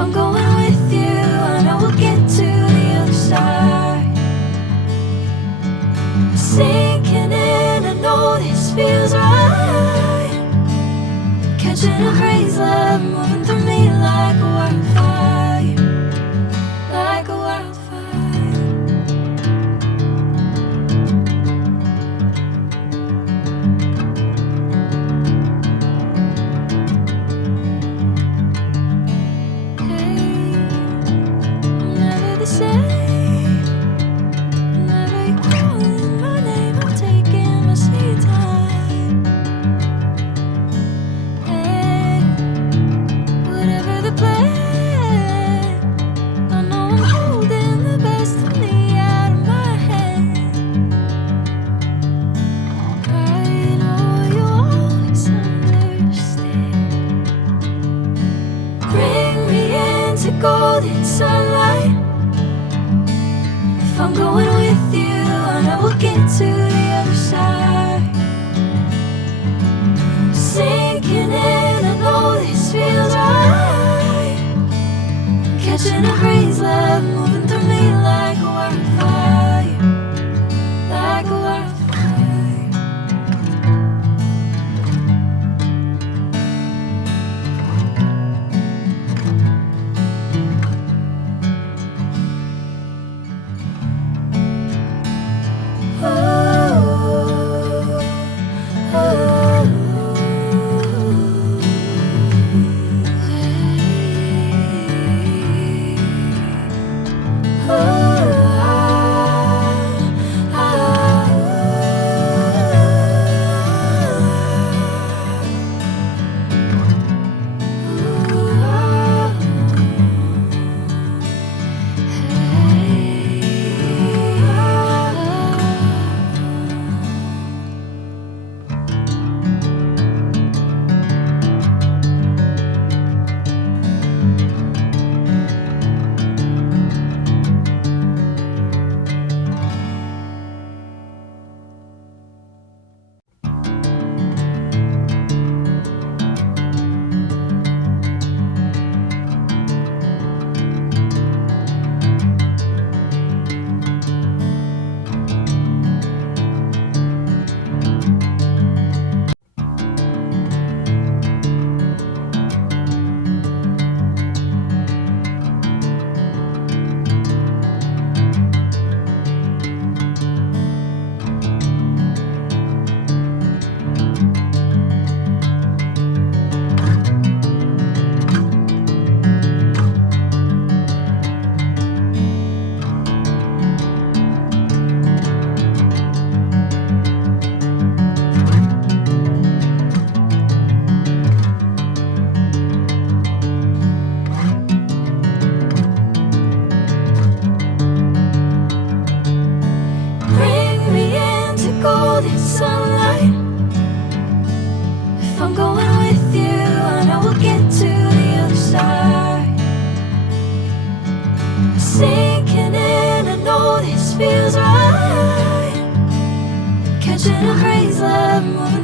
I'm going with you, I know we'll get to the other side. Sinking in, I know this feels right. Catching a crazy love moving through me like a wildfire, like a wildfire. Golden sunlight. If I'm going with you, I know we'll get to the other side. Sinking in, I know this feels right. Catching a crazy love moving through me like a wildfire, like a wildfire. Sunlight. If I'm going with you, I know we'll get to the other side. Sinking in, I know this feels right. Catching a crazy love moving